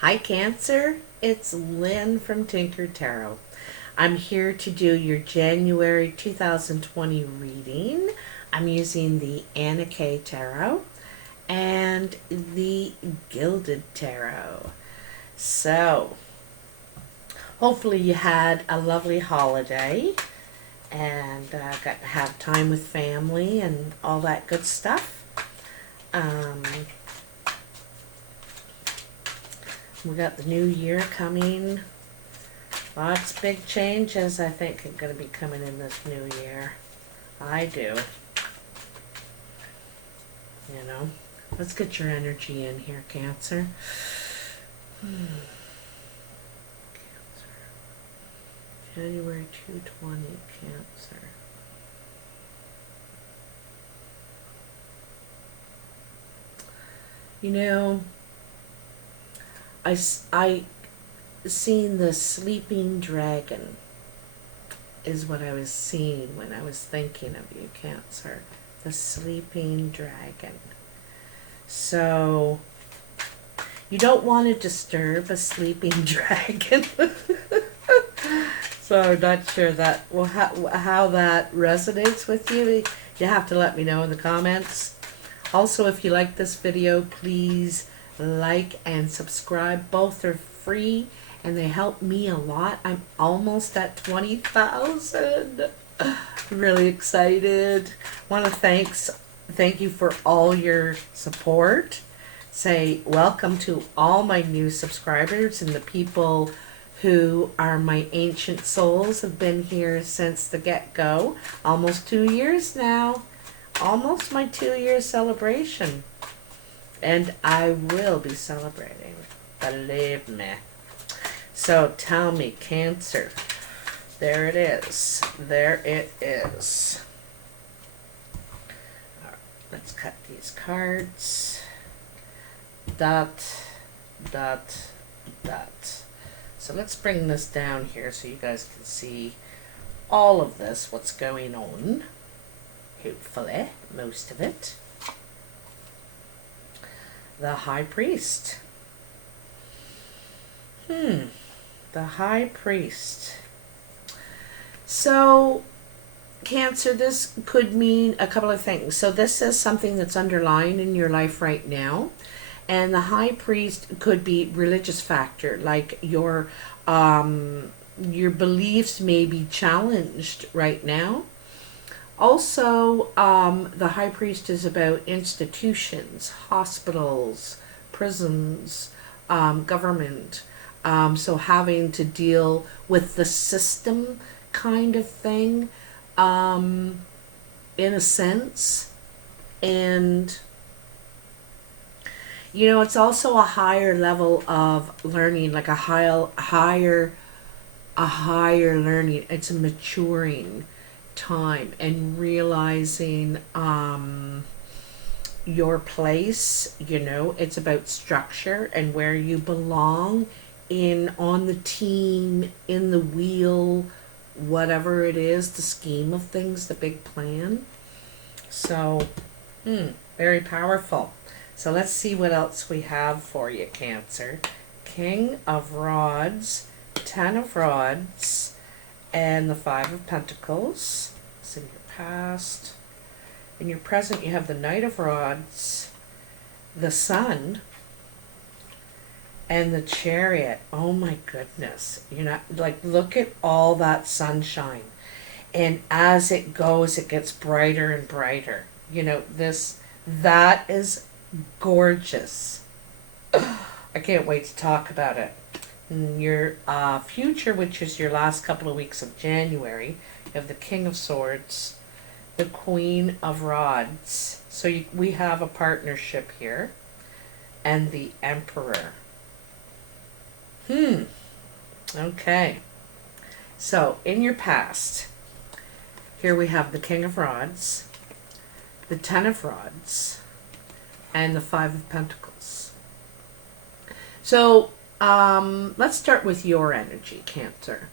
Hi Cancer, it's Lynn from Tinker Tarot. I'm here to do your January 2020 reading. I'm using the Anna K Tarot and the Gilded Tarot. So, hopefully you had a lovely holiday and got to have time with family and all that good stuff. Um, we got the new year coming. Lots of big changes, I think, are going to be coming in this new year. I do. You know, let's get your energy in here, Cancer. Cancer. January 2020, Cancer. You know, I seen the sleeping dragon is what I was seeing when I was thinking of you, Cancer. The sleeping dragon. So, you don't want to disturb a sleeping dragon. So I'm not sure that how that resonates with you. You have to let me know in the comments. Also, if you like this video, please like and subscribe. Both are free and they help me a lot. I'm almost at 20,000. Really excited. Want to thank you for all your support. Say welcome to all my new subscribers and the people who are my ancient souls, have been here since the get-go. Almost 2 years now. Almost my 2-year celebration. And I will be celebrating. Believe me. So tell me, Cancer. There it is. There it is. All right, let's cut these cards. Dot, dot, dot. So let's bring this down here so you guys can see all of this, what's going on. Hopefully, most of it. The High Priest. The High Priest. So, Cancer, this could mean a couple of things. So this is something that's underlying in your life right now. And the High Priest could be religious factor, like your beliefs may be challenged right now. Also, the High Priest is about institutions, hospitals, prisons, government. So having to deal with the system kind of thing, in a sense. And, you know, it's also a higher level of learning, like a higher learning. It's a maturing time and realizing your place. You know, it's about structure and where you belong on the team, in the wheel, whatever it is, the scheme of things, the big plan. So very powerful. So let's see what else we have for you, Cancer. King of Rods, 10 of Rods, and the 5 of Pentacles. It's in your past. In your present, you have the Knight of Rods, the Sun, and the Chariot. Oh my goodness. You're not, like, look at all that sunshine. And as it goes, it gets brighter and brighter. You know, that is gorgeous. I can't wait to talk about it. In your future, which is your last couple of weeks of January, you have the King of Swords, the Queen of Rods. So we have a partnership here. And the Emperor. Okay. So, in your past, here we have the King of Rods, the 10 of Rods, and the 5 of Pentacles. So, let's start with your energy, Cancer.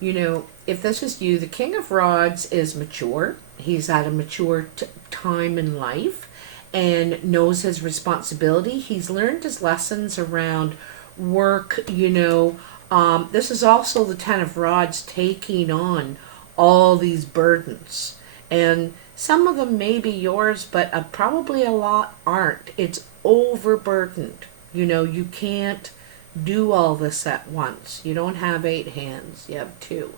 You know, if this is you, the King of Rods is mature. He's at a mature time in life and knows his responsibility. He's learned his lessons around work, this is also the Ten of Rods taking on all these burdens. And some of them may be yours, but probably a lot aren't. It's overburdened. You can't do all this at once. You don't have 8 hands, you have 2.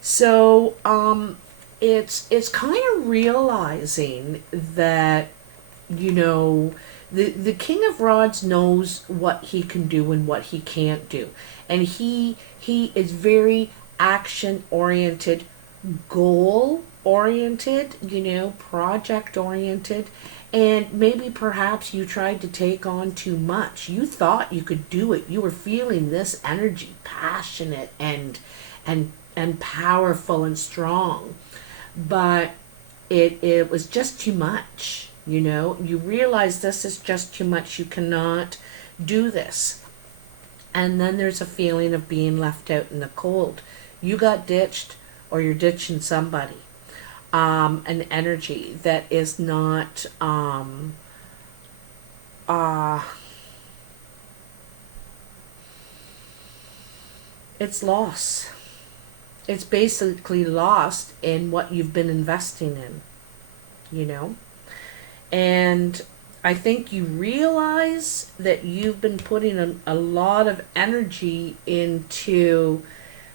So it's kind of realizing that, the King of Rods knows what he can do and what he can't do. And he is very action oriented, goal oriented, project oriented. And maybe perhaps you tried to take on too much. You thought you could do it. You were feeling this energy, passionate and powerful and strong. But it was just too much. You realize this is just too much. You cannot do this. And then there's a feeling of being left out in the cold. You got ditched, or you're ditching somebody. An energy that is not it's loss. It's basically lost in what you've been investing in, and I think you realize that you've been putting a lot of energy into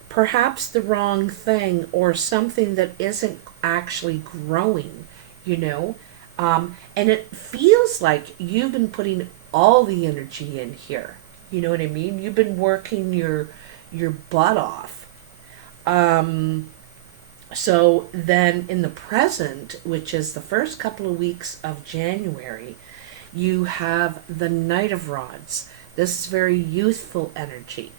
perhaps the wrong thing, or something that isn't actually growing, and it feels like you've been putting all the energy in here. You know what I mean? You've been working your butt off. So then in the present, which is the first couple of weeks of January, you have the Knight of Rods. This is very youthful energy.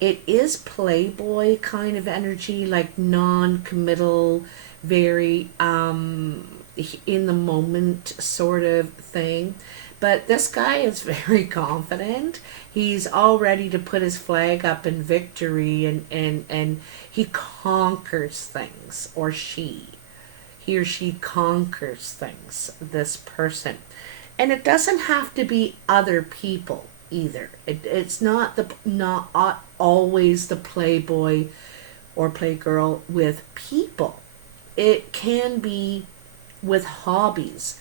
It is playboy kind of energy, like non-committal, very in the moment sort of thing. But this guy is very confident. He's all ready to put his flag up in victory, and he conquers things, or he or she conquers things, this person. And it doesn't have to be other people either. It's not always the playboy or playgirl with people. It can be with hobbies,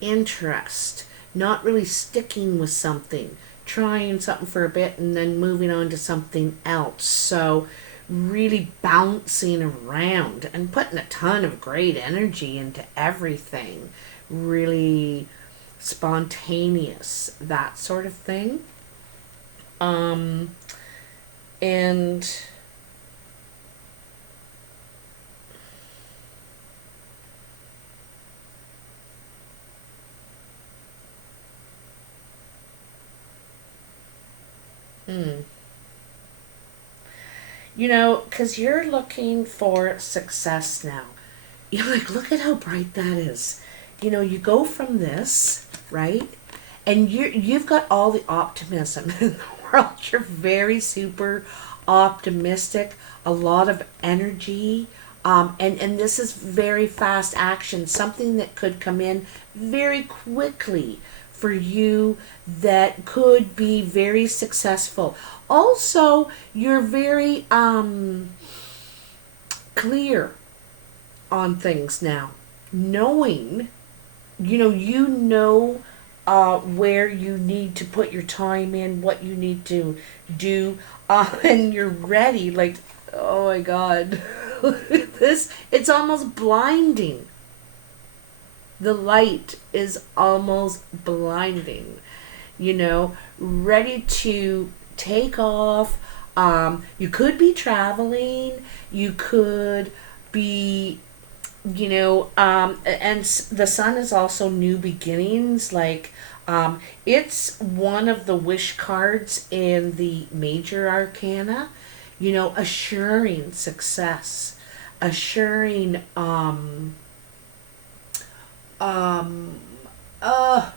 interest, not really sticking with something, trying something for a bit and then moving on to something else. So really bouncing around and putting a ton of great energy into everything. Really spontaneous, that sort of thing. And because you're looking for success now. You're like, look at how bright that is. You go from this, right? And you've got all the optimism in the world. You're very super optimistic, a lot of energy. And this is very fast action, something that could come in very quickly for you that could be very successful. Also, you're very clear on things now, knowing, where you need to put your time in, what you need to do, and you're ready. Like, oh my God, it's almost blinding. The light is almost blinding, ready to take off. You could be traveling, you could be, and the sun is also new beginnings. Like, it's one of the wish cards in the major arcana, assuring success, assuring,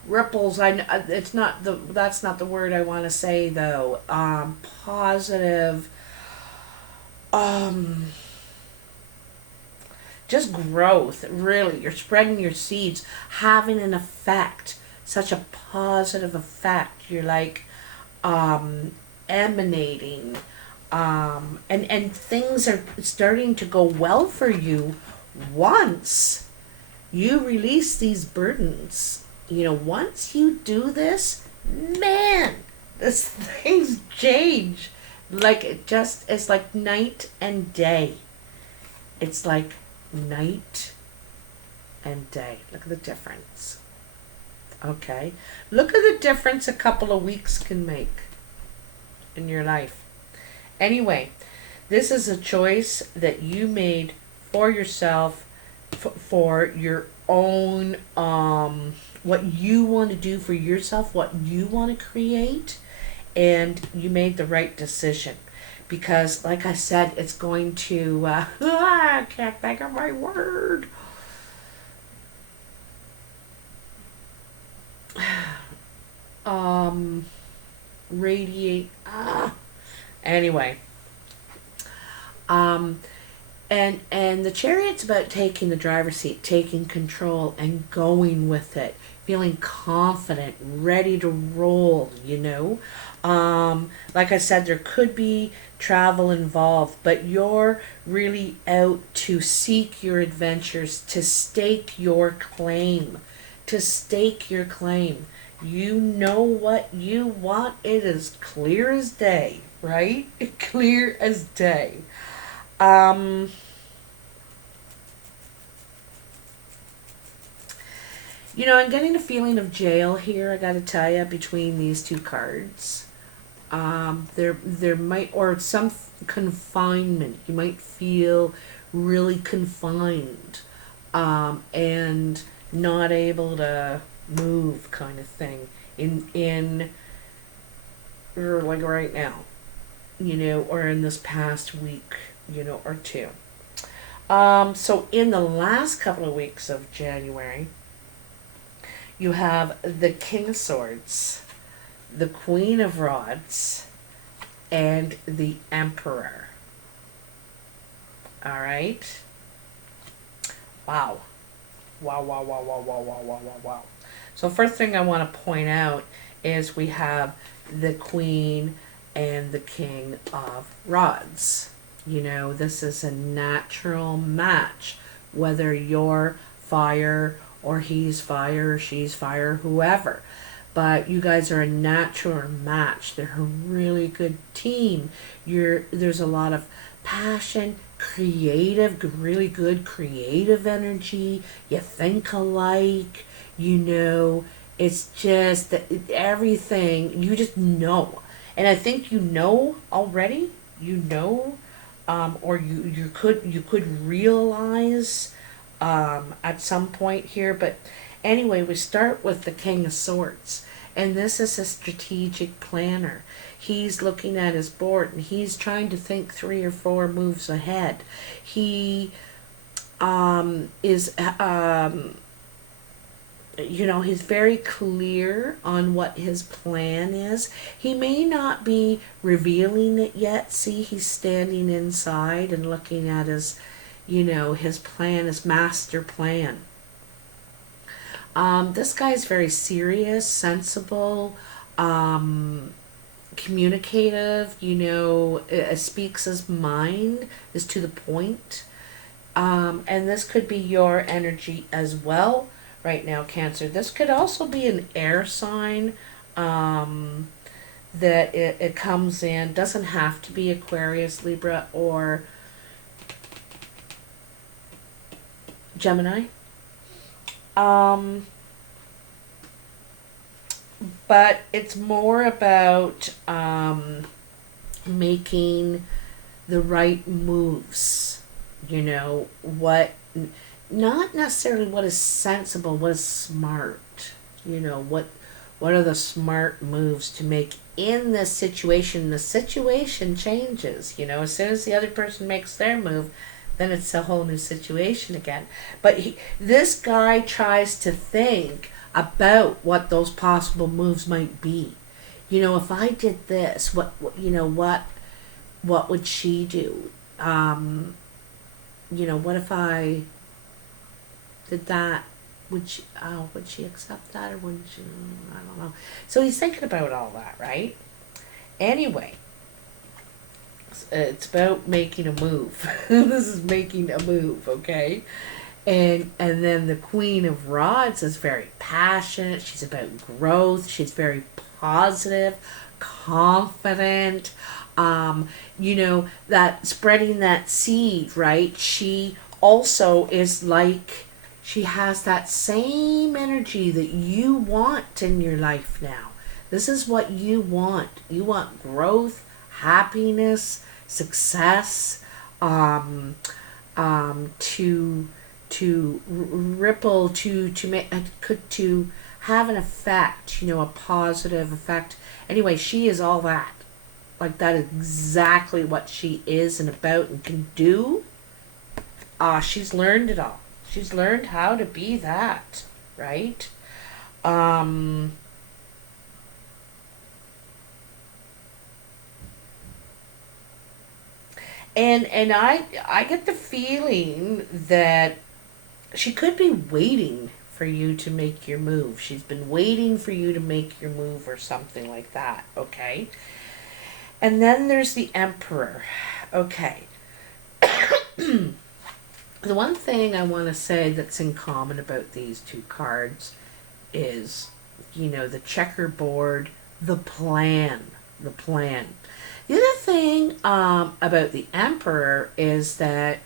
ripples. It's not that's not the word I want to say though. Positive, just growth. Really, you're spreading your seeds, having an effect, such a positive effect. You're like, emanating, and things are starting to go well for you once you release these burdens. You know, once you do this, man, this things change. Like it's like night and day. It's like night and day. Look at the difference. Okay? Look at the difference a couple of weeks can make in your life. Anyway, this is a choice that you made for yourself, for your own, what you want to do for yourself, what you want to create, and you made the right decision. Because, like I said, it's going to, I can't think of my word. Radiate. Anyway. And the Chariot's about taking the driver's seat, taking control and going with it, feeling confident, ready to roll, you know. Like I said, there could be travel involved, but you're really out to seek your adventures, to stake your claim, to stake your claim. You know what you want. It is clear as day, right? Clear as day. You know, I'm getting a feeling of jail here, I gotta tell you, between these two cards. There might, or some confinement. You might feel really confined, and not able to move, kind of thing. Or like right now, you know, or in this past week, you know, or two. So in the last couple of weeks of January, you have the King of Swords, the Queen of Rods, and the Emperor. All right? Wow. Wow, wow, wow, wow, wow, wow, wow, wow, wow. So first thing I want to point out is we have the Queen and the King of Rods. You know, this is a natural match, whether you're fire or he's fire, she's fire, whoever. But you guys are a natural match. They're a really good team. There's a lot of passion, really good creative energy. You think alike, you know. It's just that everything, you just know. And I think you know already, you know, or you could realize at some point here. But anyway, we start with the King of Swords, and this is a strategic planner. He's looking at his board and he's trying to think 3 or 4 moves ahead. He is you know, he's very clear on what his plan is. He may not be revealing it yet. See, he's standing inside and looking at his, you know, his plan, his master plan. This guy's very serious, sensible, communicative, you know, speaks his mind, is to the point. And this could be your energy as well right now, Cancer. This could also be an air sign, that it comes in. Doesn't have to be Aquarius, Libra, or Gemini. But it's more about making the right moves. You know, not necessarily what is sensible, what is smart. You know, what are the smart moves to make in this situation? The situation changes, you know, as soon as the other person makes their move, then it's a whole new situation again. But this guy tries to think about what those possible moves might be. You know, if I did this, what would she do? You know, what if I did that? Would she accept that, or wouldn't she? I don't know. So he's thinking about all that, right? Anyway, it's about making a move. This is making a move, okay? And then the Queen of Rods is very passionate. She's about growth. She's very positive, confident. You know, that spreading that seed, right? She also is like, she has that same energy that you want in your life now. This is what you want. You want growth, happiness, success, to ripple, to make, to have an effect, you know, a positive effect. Anyway, she is all that. Like, that is exactly what she is and about and can do. She's learned it all. She's learned how to be that, right? Um, and I get the feeling that she could be waiting for you to make your move. She's been waiting for you to make your move or something like that, okay? And then there's the Emperor. Okay. The one thing I want to say that's in common about these two cards is, you know, the checkerboard, the plan. The plan. The other thing about the Emperor is that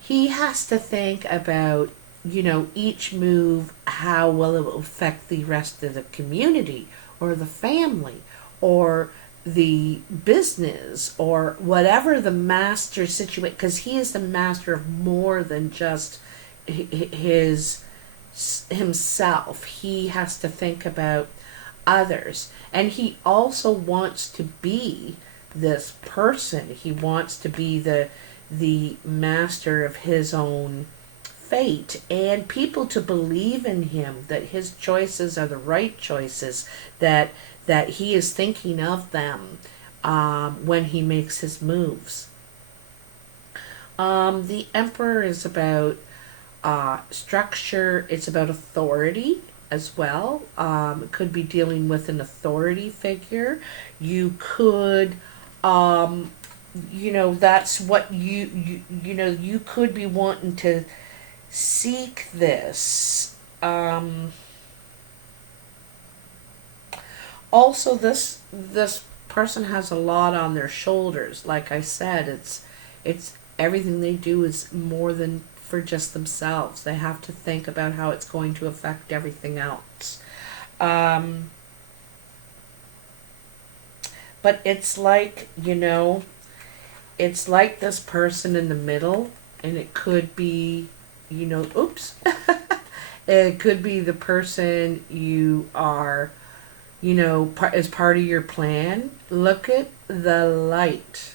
he has to think about, you know, each move, how will it affect the rest of the community or the family or the business or whatever the master situation, because he is the master of more than just his himself. He has to think about others, and he also wants to be this person. He wants to be the master of his own fate, and people to believe in him, that his choices are the right choices, that he is thinking of them when he makes his moves. The Emperor is about structure. It's about authority as well. It could be dealing with an authority figure. You could, you know, that's what you know, you could be wanting to seek this. Also, this person has a lot on their shoulders. Like I said, it's everything they do is more than for just themselves. They have to think about how it's going to affect everything else. But it's like, you know, it's like this person in the middle, and it could be, you know, oops. It could be the person you are, you know, as part of your plan. Look at the light.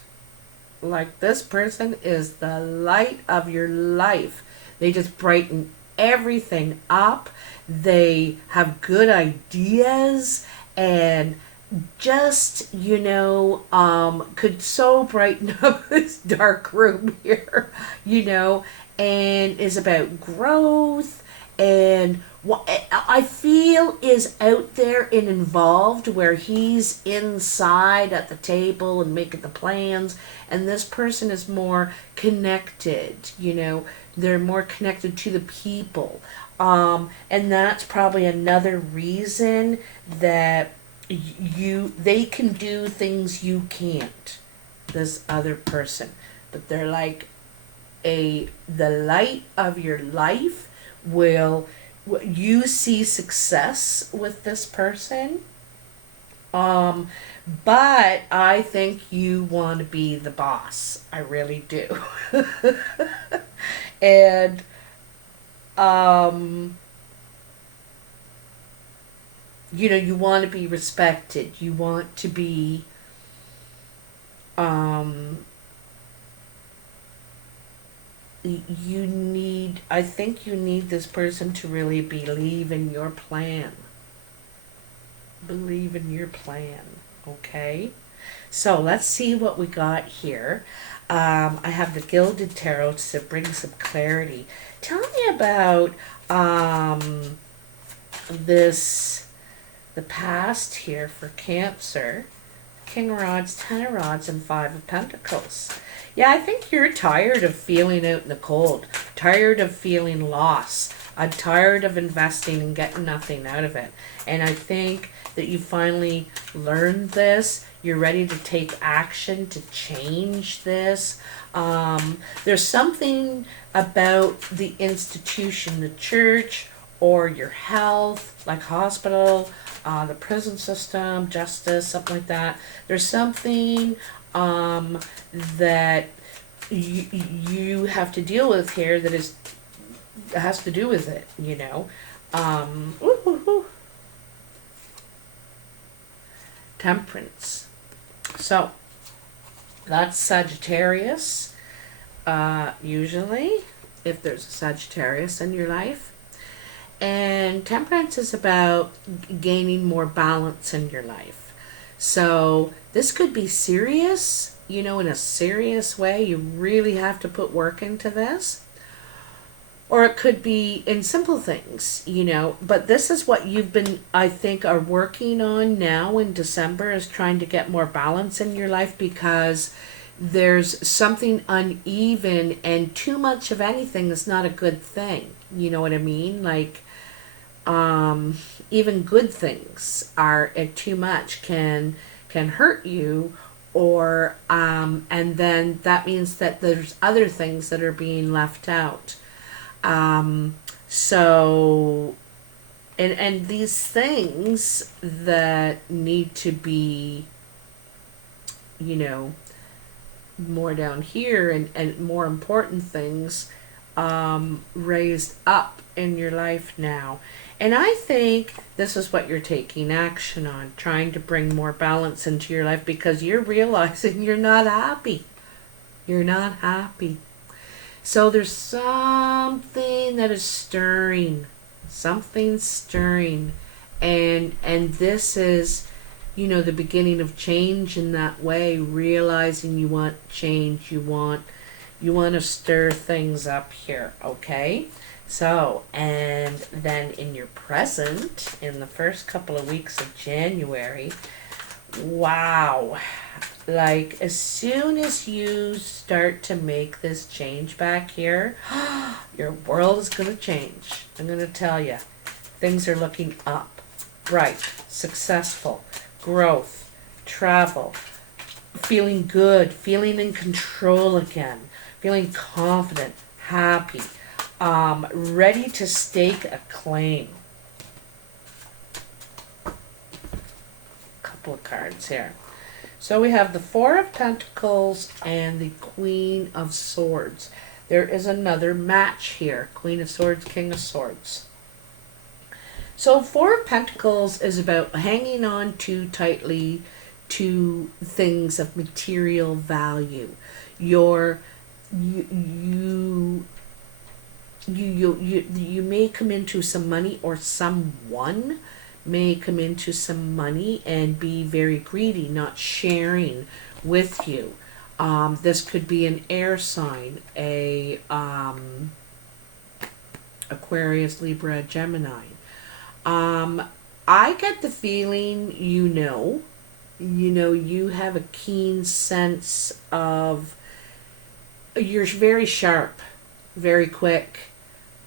Like, this person is the light of your life. They just brighten everything up. They have good ideas and just, you know, could so brighten up this dark room here, you know, and is about growth and what I feel is out there and involved, where he's inside at the table and making the plans, and this person is more connected, you know, they're more connected to the people. And that's probably another reason that they can do things you can't, this other person. But they're like the light of your life. Will you see success with this person? But I think you want to be the boss. I really do. And you know, you want to be respected. You want to be you need, I think you need this person to really believe in your plan. Believe in your plan, okay? So let's see what we got here. I have the Gilded Tarot to bring some clarity. Tell me about the past here for Cancer. King of Rods, Ten of Rods, and Five of Pentacles. Yeah, I think you're tired of feeling out in the cold, tired of feeling lost. I'm tired of investing and getting nothing out of it. And I think that you finally learned this. You're ready to take action to change this. There's something about the institution, the church, or your health, like hospital, the prison system, justice, something like that. There's something that you have to deal with here that has to do with it, you know. Temperance. So that's Sagittarius, usually, if there's a Sagittarius in your life. And temperance is about gaining more balance in your life. So this could be serious, you know, in a serious way. You really have to put work into this. Or it could be in simple things, you know. But this is what you've been, I think, are working on now in December, is trying to get more balance in your life, because there's something uneven, and too much of anything is not a good thing. You know what I mean? Like, even good things are too much can hurt you, or and then that means that there's other things that are being left out. So, and these things that need to be, you know, more down here, and more important things, raised up in your life now. And I think this is what you're taking action on, trying to bring more balance into your life, because you're realizing you're not happy. You're not happy. So there's something that is stirring, something stirring, and this is, you know, the beginning of change in that way. Realizing you want change, you want to stir things up here, okay? So, and then in your present, in the first couple of weeks of January, wow. Like, as soon as you start to make this change back here, your world is going to change. I'm going to tell you. Things are looking up, bright, successful, growth, travel, feeling good, feeling in control again, feeling confident, happy, ready to stake a claim. Couple of cards here. So we have the Four of Pentacles and the Queen of Swords. There is another match here. Queen of Swords, King of Swords. So Four of Pentacles is about hanging on too tightly to things of material value. You may come into some money, or someone may come into some money and be very greedy, not sharing with you. This could be an air sign, a Aquarius, Libra, Gemini. I get the feeling, you have a keen sense of, you're very sharp, very quick.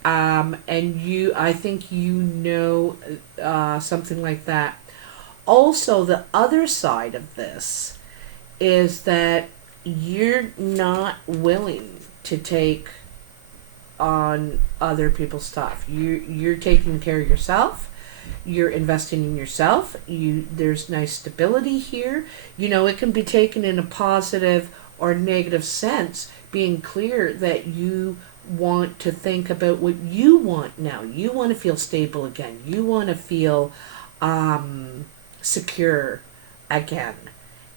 And I think something like that. Also, the other side of this is that you're not willing to take on other people's stuff. You're taking care of yourself. You're investing in yourself. There's nice stability here. It can be taken in a positive or negative sense, being clear that you want to think about what you want now. You want to feel stable again. You want to feel secure again.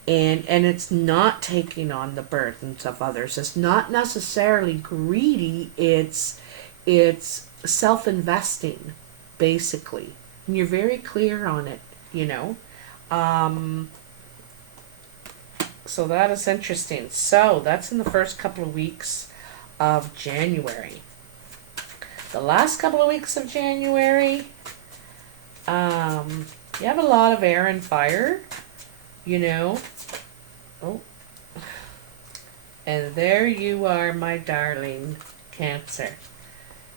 And it's not taking on the burdens of others. It's not necessarily greedy. It's self-investing, basically. And you're very clear on it, So that is interesting. So that's in the first couple of weeks of January. The last couple of weeks of January, you have a lot of air and fire, Oh, and there you are, my darling Cancer.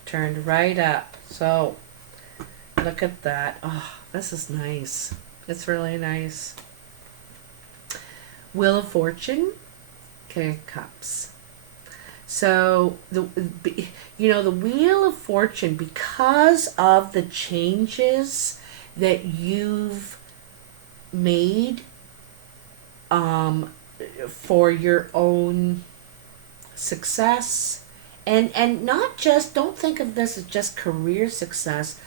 Turned right up. So, look at that. Oh, this is nice. It's really nice. Wheel of Fortune, King of Cups. So, the Wheel of Fortune, because of the changes that you've made for your own success, and not just, don't think of this as just career success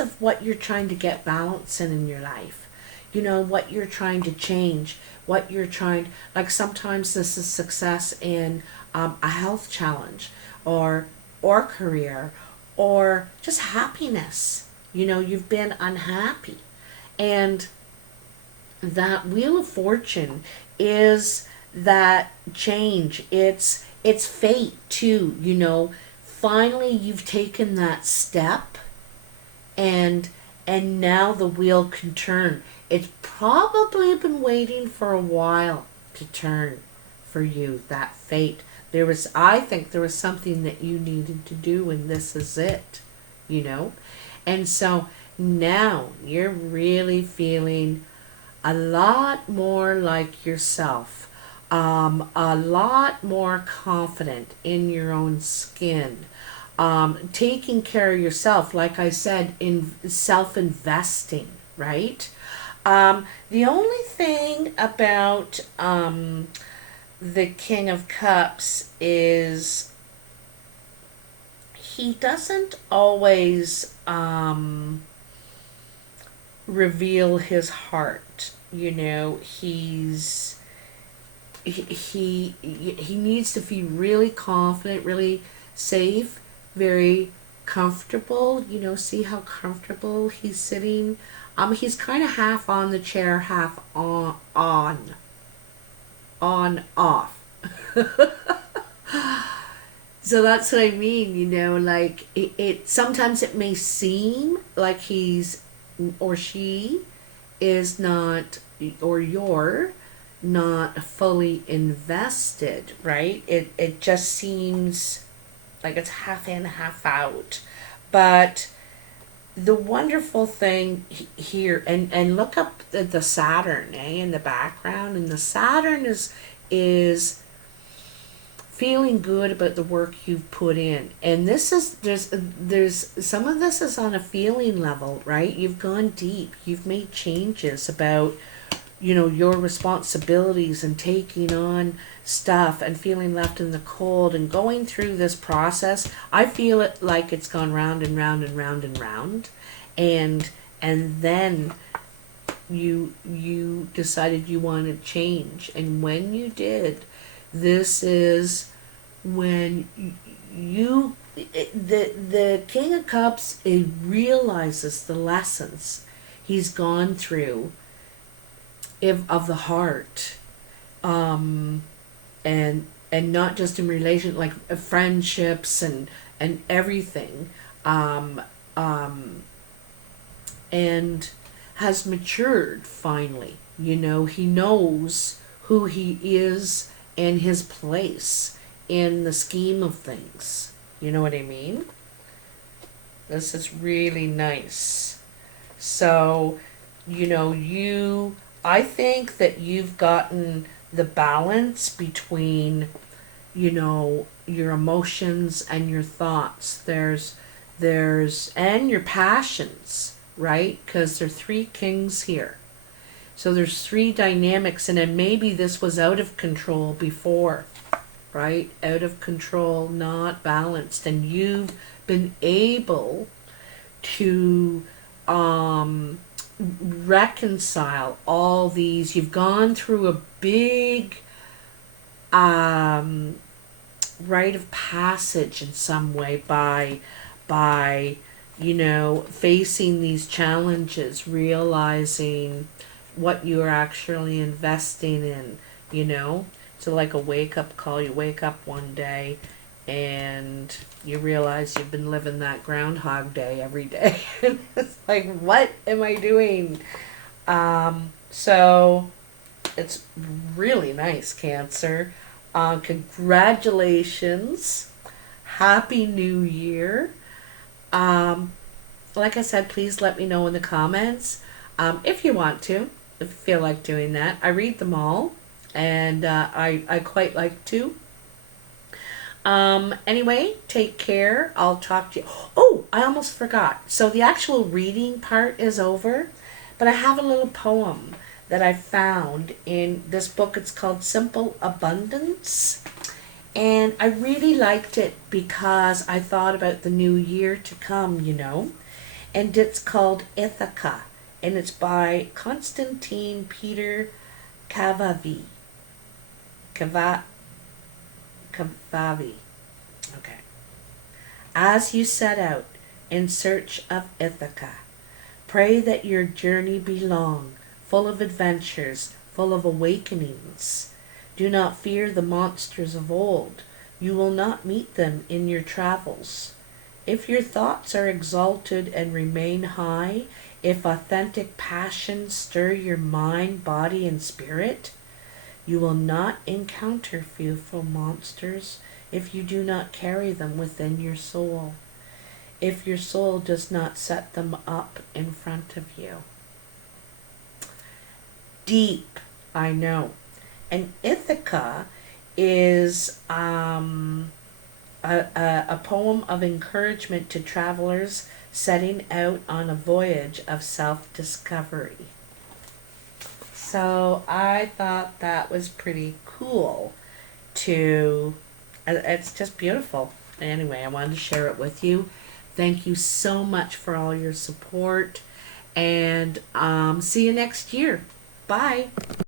of what you're trying to get balance in your life, what you're trying to change, what you're trying, like sometimes this is success in a health challenge, or career, or just happiness. You've been unhappy, and that Wheel of Fortune is that change. It's fate too. Finally you've taken that step, and now the wheel can turn. It's probably been waiting for a while to turn for you, that fate. I think there was something that you needed to do, and this is it, And so now you're really feeling a lot more like yourself, a lot more confident in your own skin, taking care of yourself, like I said, in self-investing, right? The only thing about the King of Cups is he doesn't always reveal his heart. He needs to feel really confident, really safe, very comfortable. See how comfortable he's sitting. He's kind of half on the chair, half on off. So that's what I mean, like it sometimes it may seem like he's, or she is not, or you're not fully invested, right? It just seems like it's half in, half out. But the wonderful thing here, and look up the Saturn, in the background, and the Saturn is feeling good about the work you've put in. And this is, there's some of this is on a feeling level, right? You've gone deep, you've made changes about your responsibilities, and taking on stuff, and feeling left in the cold, and going through this process. I feel it like it's gone round and round and round and round, and then you decided you wanted change. And when you did, this is when the King of Cups, it realizes the lessons he's gone through of the heart, and not just in relation, like friendships and everything, and has matured finally. He knows who he is and his place in the scheme of things. You know what I mean? This is really nice. So, I think that you've gotten the balance between, your emotions and your thoughts. There's and your passions, right? Because there are three kings here. So there's three dynamics, and then maybe this was out of control before, right? Out of control, not balanced, and you've been able to reconcile all these. You've gone through a big rite of passage in some way by facing these challenges, realizing what you're actually investing in. So like a wake-up call. You wake up one day and you realize you've been living that Groundhog Day every day. It's like, what am I doing? So It's really nice, Cancer. Congratulations. Happy New Year. Um, like I said, please let me know in the comments if you want to, if you feel like doing that. I read them all, and I quite like to. Anyway, take care. I'll talk to you. Oh, I almost forgot. So the actual reading part is over, but I have a little poem that I found in this book. It's called Simple Abundance. And I really liked it because I thought about the new year to come, you know. And it's called Ithaca. And it's by Constantine Peter Cavafy. Cavafy. Okay. As you set out in search of Ithaca, pray that your journey be long, full of adventures, full of awakenings. Do not fear the monsters of old. You will not meet them in your travels. If your thoughts are exalted and remain high, if authentic passions stir your mind, body, and spirit, you will not encounter fearful monsters if you do not carry them within your soul, if your soul does not set them up in front of you. Deep, I know. And Ithaca is a poem of encouragement to travelers setting out on a voyage of self-discovery. So I thought that was pretty cool to, it's just beautiful. Anyway, I wanted to share it with you. Thank you so much for all your support, and see you next year. Bye.